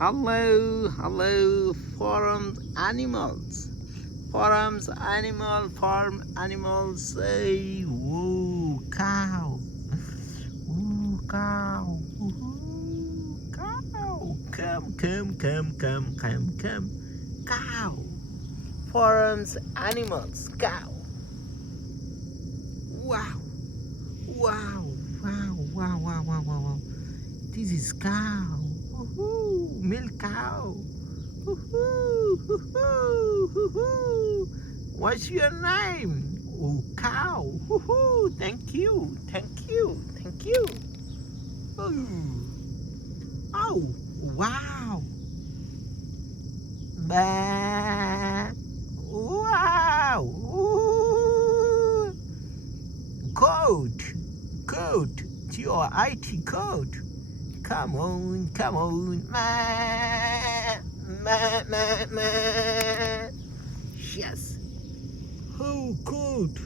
Hello, farm animals. Say, woo, cow, woo, cow, woo, cow, come, cow. Farms animals, cow. Wow, wow. This is cow. Woohoo, milk cow. Woohoo. What's your name? Oh, cow. Woohoo. Thank you. Oh, wow. Bah. Wow. Ooh. Goat. It's your IT code. Come on. Ma. Yes. Oh, goat.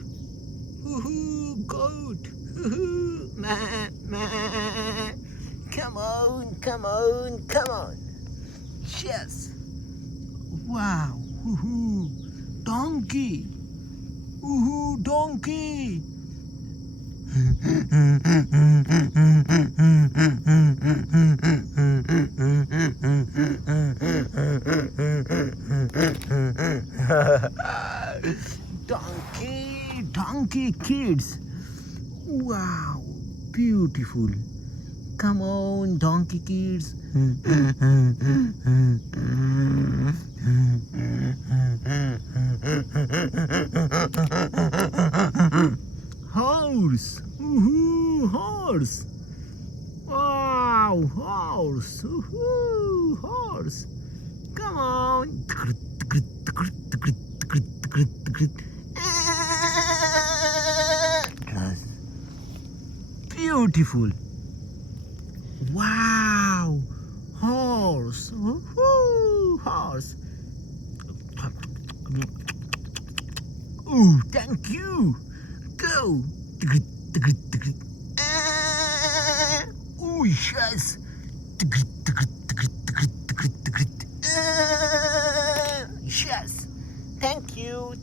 Woohoo, goat. Woohoo, ma. Come on. Yes. Wow. Woohoo. Donkey. Woohoo, donkey. Donkey kids. Wow, beautiful. Come on, donkey kids. Horse. Woohoo, horse. Wow, horse. Woohoo, horse. Come on. Beautiful. Wow, horse. Woohoo, horse. Oh, thank you. Go. Oh, yes. Yes. Thank you.